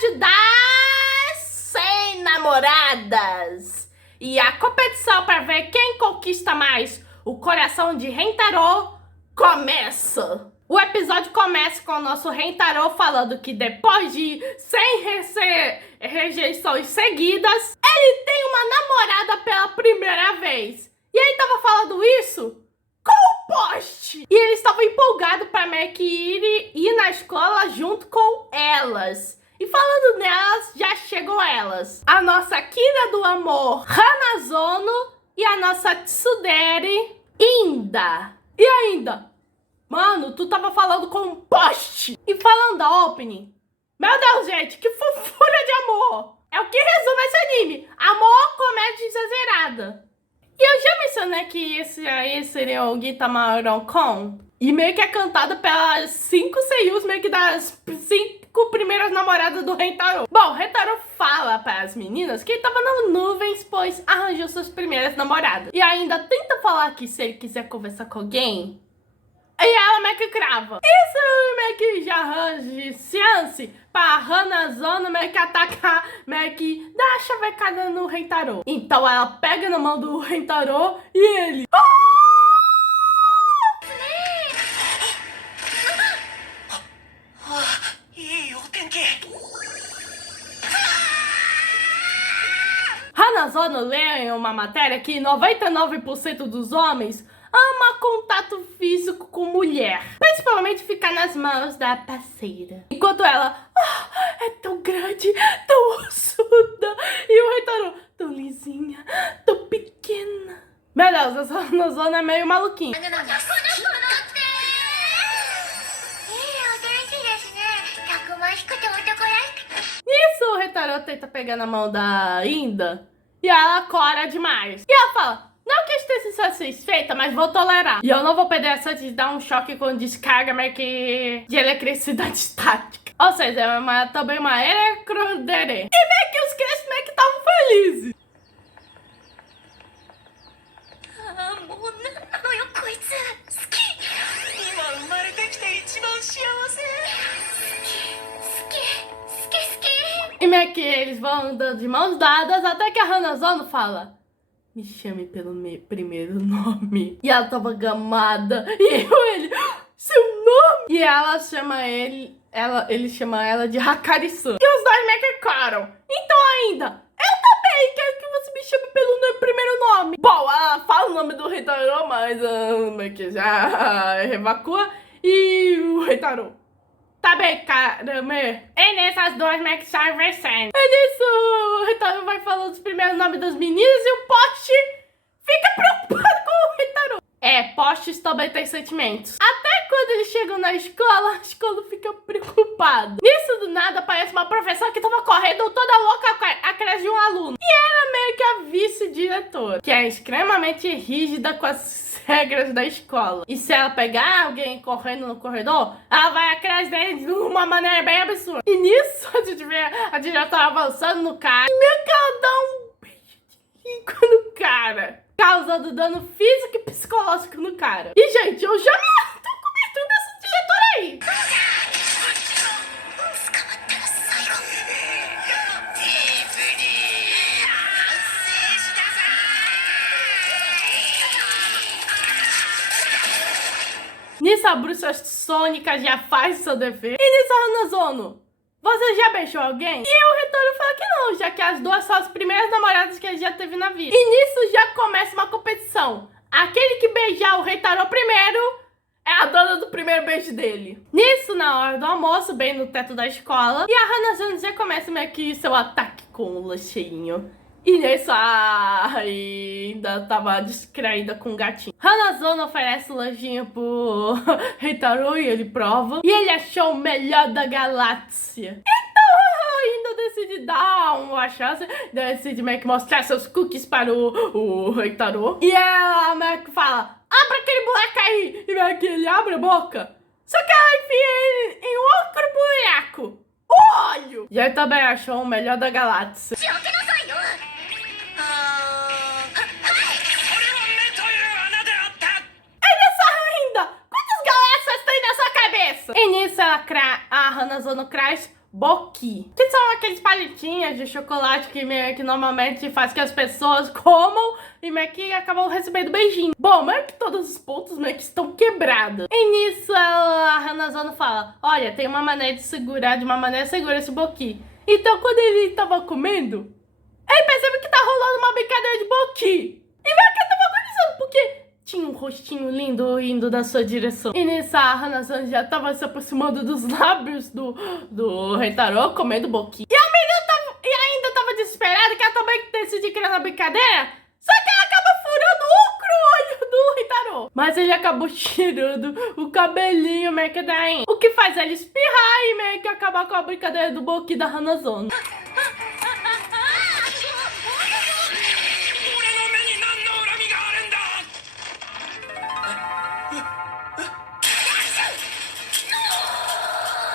episódio das 100 namoradas. E a competição para ver quem conquista mais o coração de Rentaro começa. O episódio começa com o nosso Rentaro falando que depois de 100 rejeições seguidas, ele tem uma namorada pela primeira vez. E ele tava falando isso com o poste. E ele estava empolgado para meio que ir na escola junto com elas. E falando nelas, já chegam elas. A nossa Kira do amor, Hanazono, e a nossa Tsundere, Inda. E ainda, mano, tu tava falando com um poste. E falando da opening, meu Deus, gente, que fofura de amor. É o que resume esse anime. Amor, comédia exagerada. E eu já mencionei que esse aí seria o Gitamaron Kon. E meio que é cantado pelas 5 seiyus, meio que das 5 primeiras namoradas do Rentaro. Bom, o Rentaro fala para as meninas que ele tava nas nuvens, pois arranjou suas primeiras namoradas. E ainda tenta falar que se ele quiser conversar com alguém, e ela meio que crava. Isso meio que já arranja chance pra Hanazono meio que atacar, meio que dá a chavecada no Rentaro. Então ela pega na mão do Rentaro e ele... Hanazono lê em uma matéria que 99% dos homens ama contato físico com mulher, principalmente ficar nas mãos da parceira. Enquanto ela, é tão grande, tão ossuda, e o Rentaro, tão lisinha, tão pequena. Meu Deus, essa Hanazono é meio maluquinha. Nisso, o Rentaro tenta pegar na mão da Inda e ela cora demais. E ela fala, não que eu esteja satisfeita, mas vou tolerar. E eu não vou perder essa de dar um choque com descarga meio que de eletricidade estática. Ou seja, é também uma elecrodere. E meio que os crentes meio que estavam felizes. E meio que eles vão andando de mãos dadas até que a Hanazono fala, me chame pelo meu primeiro nome. E ela tava gamada. E ele, seu nome? E ela chama ele chama ela de Hakari-san. E os dois meio que caram. Então ainda, eu também quero que você me chame pelo meu primeiro nome. Bom, ela fala o nome do Rentaro, mas meio que já evacua. E o Rentaro, tá bem, caramba. E nessas duas meio que saem vencendo. E nisso, o Rentaro vai falando os primeiros nomes das meninas e o poste fica preocupado com o Rentaro. Postes também têm sentimentos. Até quando eles chegam na escola, a escola fica preocupada. Nisso, do nada, aparece uma professora que tava correndo toda louca atrás de um aluno. E era meio que a vice-diretora, que é extremamente rígida com as regras da escola. E se ela pegar alguém correndo no corredor, ela vai atrás dele de uma maneira bem absurda. E nisso, a gente vê a diretora avançando no cara e meio que ela dá um beijo de língua no cara, causando dano físico e psicológico no cara. E, gente, eu já tô com medo dessa diretora aí. Nisso, a bruxa sônica já faz seu dever. E nisso, a Hanazono, você já beijou alguém? E o Rentaro fala que não, já que as duas são as primeiras namoradas que ele já teve na vida. E nisso já começa uma competição. Aquele que beijar o Rentaro primeiro é a dona do primeiro beijo dele. Nisso, na hora do almoço, bem no teto da escola, e a Hanazono já começa meio que seu ataque com o lancheirinho. E nisso, ainda tava distraída com o gatinho. Hanazono oferece o lanchinho pro Rentaro e ele prova. E ele achou o melhor da galáxia. Então ainda decide dar uma chance, decide meio que mostrar seus cookies para o Rentaro. E ela meio que fala, abra aquele buraco aí. E meio que ele abre a boca. Só que ela enfia ele em outro buraco. O olho. E ele também achou o melhor da galáxia. E nisso a Hanazono traz Boqui, que são aqueles palitinhos de chocolate que meio que normalmente faz que as pessoas comam e meio que acabam recebendo beijinho. Bom, meio que todos os pontos meio que estão quebrados. E nisso a Hanazono fala, olha, tem uma maneira de segurar, de uma maneira segura esse boqui. Então quando ele tava comendo, ele percebe que tá rolando uma brincadeira de boqui. E meio que tava agonizando, porque tinha um rostinho lindo indo da sua direção. E nisso a Hanazono já tava se aproximando dos lábios do Rentaro, comendo boqui. E a menina ainda tava desesperada, que ela também decidiu criar uma brincadeira. Só que ela acaba furando o olho do Rentaro. Mas ele acabou tirando o cabelinho meio que daí. O que faz ele espirrar e meio que acabar com a brincadeira do boqui da Hanazono.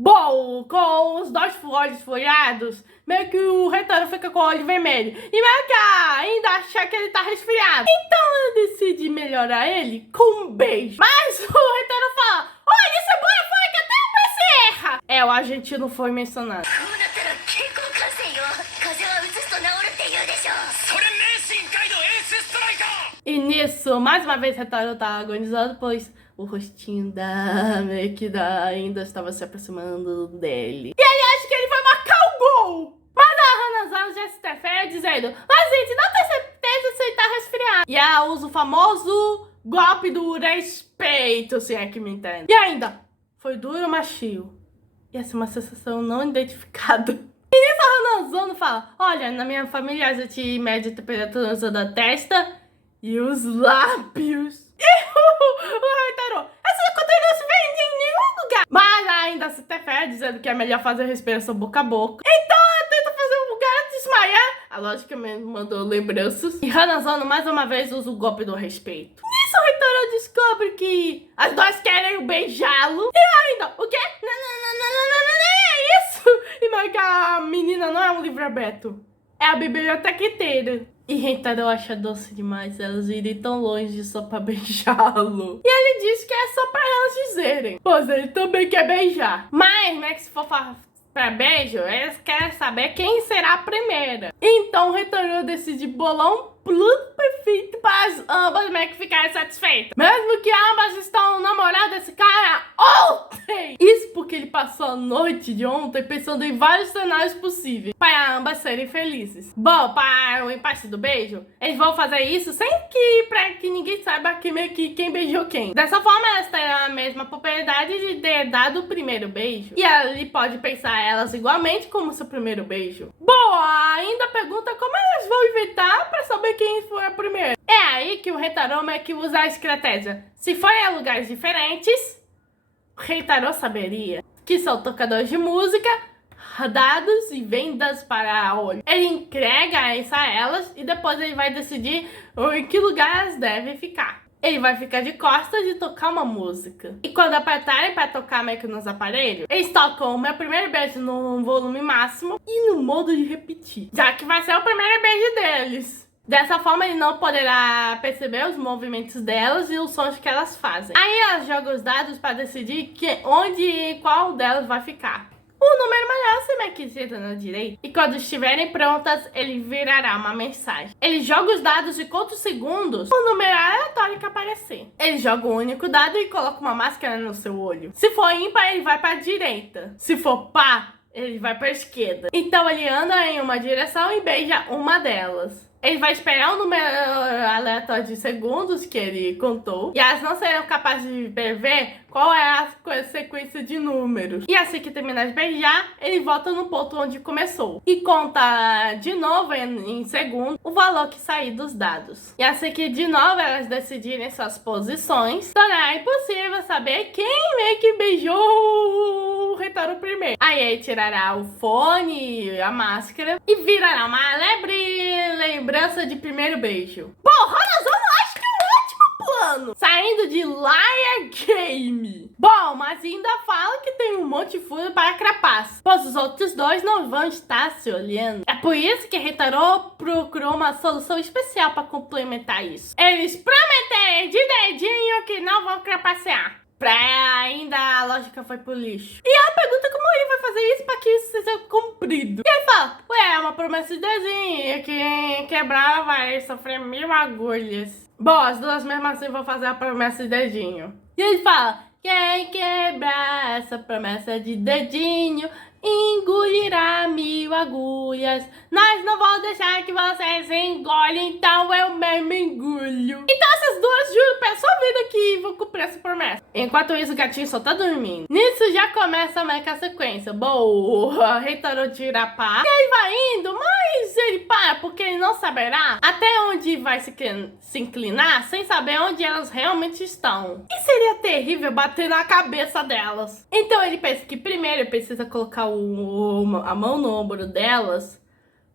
Bom, com os dois olhos folhados, meio que o Rentaro fica com o olho vermelho. E meio que ainda acha que ele tá resfriado. Então ela decide melhorar ele com um beijo. Mas o Rentaro fala, olha, cebola foi que até o PC erra. É, o argentino foi mencionado. E nisso, mais uma vez, Rentaro tá agonizando, pois o rostinho meio que ainda estava se aproximando dele. E ele acha que ele vai marcar o gol! Mas a Hanazono já se interfere dizendo, mas gente, não tem certeza se ele tá resfriado. E ela usa o famoso golpe do respeito, se é que me entende. E ainda, foi duro ou macio? E essa é uma sensação não identificada. E nisso a Hanazono fala, olha, na minha família a gente mede a temperatura usando a testa e os lábios. O Rentaro, essa conta não se vende em nenhum lugar. Mas ainda se interfere dizendo que é melhor fazer respiração boca a boca. Então ela tenta fazer um lugar desmaiar. A lógica mesmo mandou lembranças. E Hanazono mais uma vez usa o golpe do respeito. Nisso o Rentaro descobre que as duas querem beijá-lo. E ainda, o quê? É isso? E não é que a menina não é um livro aberto. É a biblioteca inteira. E Rentaro acha doce demais elas irem tão longe só pra beijá-lo. E ele diz que é só pra elas dizerem, pois ele também quer beijar. Mas, né, que se for pra beijo, eles querem saber quem será a primeira. Então Rentaro decide bolar um plano perfeito para as ambas meio que ficarem satisfeitas. Mesmo que ambas estão namorando esse cara ontem. Isso porque ele passou a noite de ontem pensando em vários cenários possíveis para ambas serem felizes. Bom, para o empate do beijo, eles vão fazer isso sem para que ninguém saiba quem beijou quem. Dessa forma, elas terão a mesma probabilidade de ter dado o primeiro beijo. E ele pode pensar elas igualmente como seu primeiro beijo. Bom, ainda pergunta como elas vão inventar para saber quem foi a primeira. É aí que o Rentaro meio que usa a estratégia. Se forem a lugares diferentes, o Rentaro saberia que são tocadores de música, dados e vendas para olho. Ele entrega isso a elas e depois ele vai decidir em que lugar elas devem ficar. Ele vai ficar de costas e tocar uma música. E quando apertarem para tocar meio que nos aparelhos, eles tocam o meu primeiro beijo no volume máximo e no modo de repetir, já que vai ser o primeiro beijo deles. Dessa forma, ele não poderá perceber os movimentos delas e os sons que elas fazem. Aí ela joga os dados para decidir onde e qual delas vai ficar. O número maior se requisita na direita e quando estiverem prontas, ele virará uma mensagem. Ele joga os dados e conta os segundos, o número aleatório que aparecer. Ele joga um único dado e coloca uma máscara no seu olho. Se for ímpar, ele vai para a direita. Se for par, ele vai para a esquerda. Então ele anda em uma direção e beija uma delas. Ele vai esperar um número aleatório de segundos que ele contou. E elas não serão capazes de prever qual é a sequência de números. E assim que terminar de beijar, ele volta no ponto onde começou. E conta de novo em segundo o valor que sair dos dados. E assim que de novo elas decidirem suas posições, tornará impossível saber quem meio que beijou o Rentaro primeiro. Aí ele tirará o fone, a máscara e virará uma lembrança de primeiro beijo. Bom, Hanazono acho que é um ótimo plano. Saindo de Liar Game. Bom, mas ainda fala que tem um monte de furo para Crapaz, pois os outros dois não vão estar se olhando. É por isso que Rentaro procurou uma solução especial para complementar isso. Eles prometerem de dedinho que não vão trapacear. Pra ainda a lógica foi pro lixo. E ela pergunta como ele vai fazer isso pra que isso seja cumprido. E ele fala, ué, é uma promessa de desenho, quem quebrar vai sofrer 1000 agulhas. Bom, as duas mesmo assim vão fazer a promessa de dedinho. E ele fala, quem quebrar essa promessa de dedinho engolirá 1000 agulhas. Nós não vamos deixar que vocês engolem, então eu mesmo engulho. Então essas duas juram pra sua vida que vão cumprir essa promessa. Enquanto isso, o gatinho só tá dormindo. Nisso já começa mais que a sequência. Bom, o Reitaro tira a pá. E ele vai indo, mas ele para porque ele não saberá até onde vai se inclinar sem saber onde elas realmente estão. E seria terrível bater na cabeça delas. Então ele pensa que primeiro ele precisa colocar a mão no ombro delas.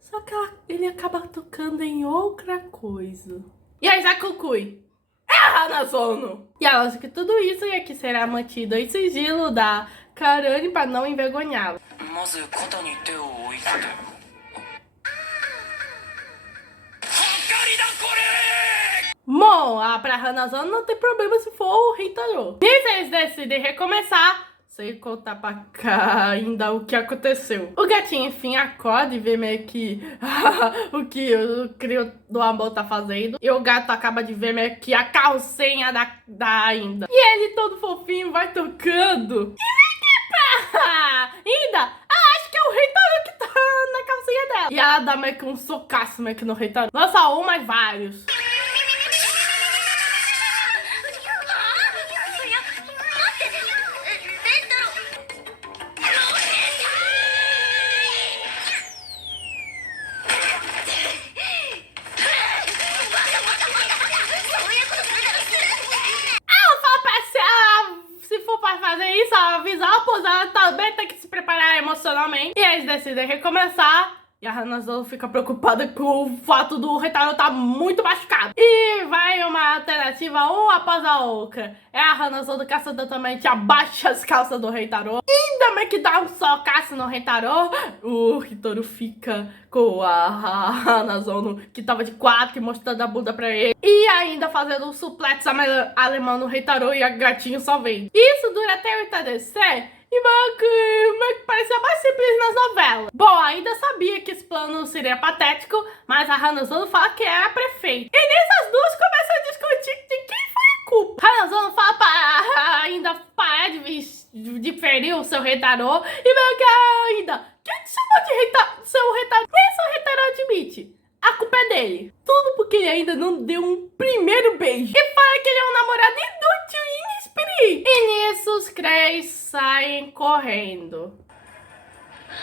Só que ele acaba tocando em outra coisa. E aí já conclui. É a Hanazono! E ela acha que tudo isso e aqui será mantido em sigilo da Karane para não envergonhá-la. Bom, pra Hanazono não tem problema se for o Reitaro. Nisso eles decidem recomeçar, sem contar pra cá ainda o que aconteceu. O gatinho, enfim, acorda e vê meio que o que o crio do amor tá fazendo. E o gato acaba de ver meio que a calcinha da ainda. E ele todo fofinho vai tocando. E vem que pra ainda, acho que é o Reitaro que tá na calcinha dela. E ela dá meio que um socaço meio que no Reitaro. Não só um, mas vários. Isso, avisar, pois ela também tem que se preparar emocionalmente. E eles decidem recomeçar. E a Hanazono fica preocupada com o fato do Reitaro estar muito machucado. E vai uma alternativa uma após a outra. É a Hanazono que acidentalmente abaixa as calças do Reitaro. E ainda meio que dá um socaço no Reitaro. O Reitaro fica com a Hanazono que tava de 4 mostrando a bunda pra ele. E ainda fazendo um suplex alemão no Reitaro e a gatinho só vem. Isso dura até o entardecer. E meio que parecia mais simples nas novelas. Bom, ainda sabia que esse plano seria patético, mas a Hanazono fala que é a prefeita. E nessas duas começam a discutir de quem foi a culpa. Hanazono fala para ainda parar de ferir o seu Reitaro. E meio que ainda, quem te chamou de seu Reitaro? Nem seu Reitaro admite. A culpa é dele. Tudo porque ele ainda não deu um primeiro beijo. E fala que ele é um namorado inútil e inexperiente. E nisso os três saem correndo.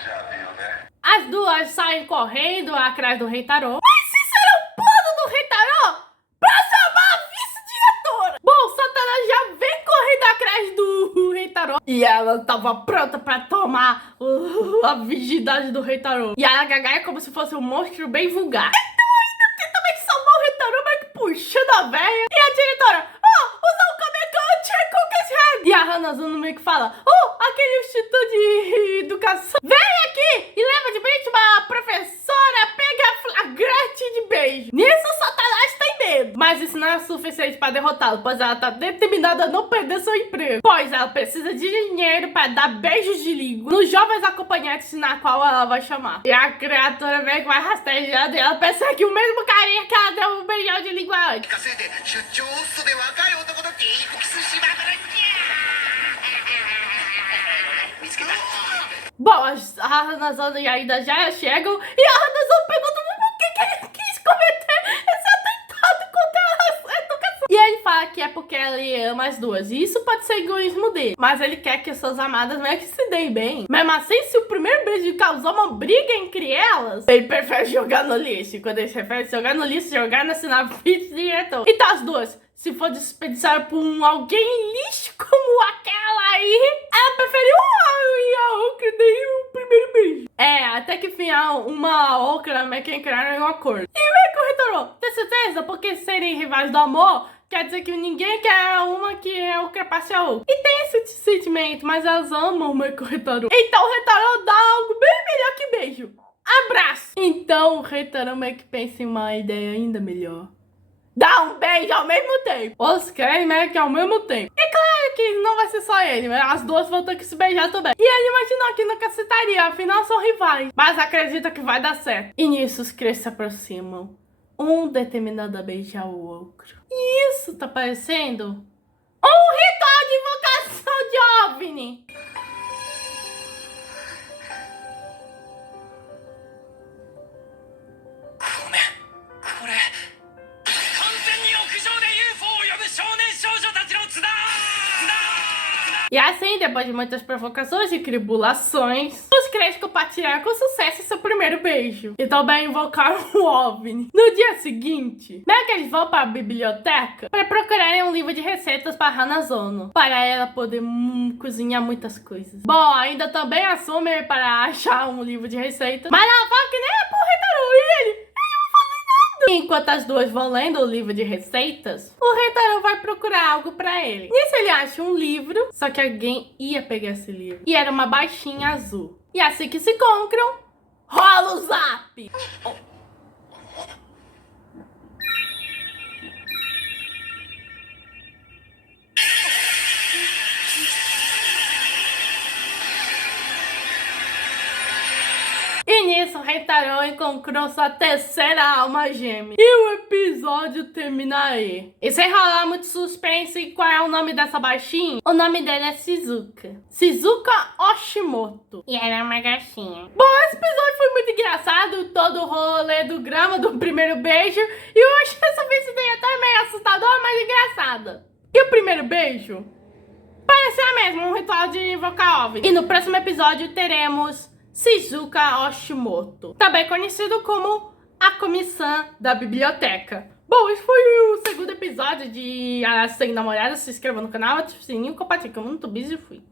Já viu, né? As duas saem correndo atrás do Reitaro. Mas isso era o plano do Reitaro pra chamar a vice-diretora. Bom, Satanás já vem correndo atrás do Reitaro. E ela tava pronta pra tomar a virgindade do Reitaro. E a Gaga é como se fosse um monstro bem vulgar. Então ainda tenta meio que salvar o Reitaro, meio que puxando a véia. E a diretora, usa o Kamekon Cookies Head. E a Hanazono meio que fala, aquele instituto de educação. Vem aqui e leva de brinde uma professora pega flagrante de beijo. Nisso o Satanás tem medo. Mas isso não é suficiente para derrotá-lo, pois ela tá determinada a não perder seu emprego. Pois ela precisa de dinheiro para dar beijos de língua nos jovens acompanhantes na qual ela vai chamar. E a criatura meio que vai rastejando e ela persegue o mesmo carinha que ela deu um beijão de língua antes. Bom, a Hanazono e a Ida já chegam e a Hanazono pergunta por que ele quis cometer esse atentado contra a educação. E ele fala que é porque ele ama as duas. E isso pode ser egoísmo dele. Mas ele quer que as suas amadas meio que se deem bem. Mesmo assim, se o primeiro beijo causou uma briga entre elas, ele prefere jogar no lixo. Quando ele prefere jogar no lixo, jogar na vice-diretor. Então as duas, se for desperdiçada por alguém lixo como aquela aí, ela preferiu e a outra nem o primeiro beijo. Até que final uma outra meio que entraram em um acordo. E meio que o Reitaro, tem certeza? Porque serem rivais do amor quer dizer que ninguém quer uma que é ultrapasse a outra. E tem esse sentimento, mas elas amam meio que o Reitaro. Então o Reitaro dá algo bem melhor que beijo. Abraço! Então o Reitaro meio que pensa em uma ideia ainda melhor. dar um beijo ao mesmo tempo. Os três meio que ao mesmo tempo. E claro que não vai ser só ele, mas as duas vão ter que se beijar também. E ele imaginou que nunca citaria, afinal são rivais. Mas acredita que vai dar certo. E nisso os três se aproximam. Um determinado a beijar o outro. E isso tá parecendo um ritual de invocação de OVNI. E assim, depois de muitas provocações e tribulações, os três compartilharam com sucesso seu primeiro beijo. E também invocaram o OVNI. No dia seguinte, meio que eles vão para a biblioteca para procurarem um livro de receitas para Hanazono, para ela poder cozinhar muitas coisas. Bom, ainda também assume para achar um livro de receitas, mas ela fala que nem é por Rentaro e ele. Enquanto as duas vão lendo o livro de receitas, o Rentaro vai procurar algo pra ele. Nisso ele acha um livro, só que alguém ia pegar esse livro. E era uma baixinha azul. E assim que se encontram, rola o zap! E nisso, Rentaro encontrou sua terceira alma gêmea. E o episódio termina aí. E sem rolar muito suspense, qual é o nome dessa baixinha? O nome dela é Shizuka. Shizuka Oshimoto. E ela é uma gatinha. Bom, esse episódio foi muito engraçado. Todo o rolê do drama do primeiro beijo. E eu acho essa vez daí até meio assustadora, mas engraçada. E o primeiro beijo? Parecia mesmo um ritual de invocar OVNI. E no próximo episódio teremos Shizuka Oshimoto, também conhecido como a comissão da biblioteca. Bom, esse foi o segundo episódio de As 100 Namoradas. Se inscreva no canal, ative o sininho, compartilhe, que eu muito busy e fui.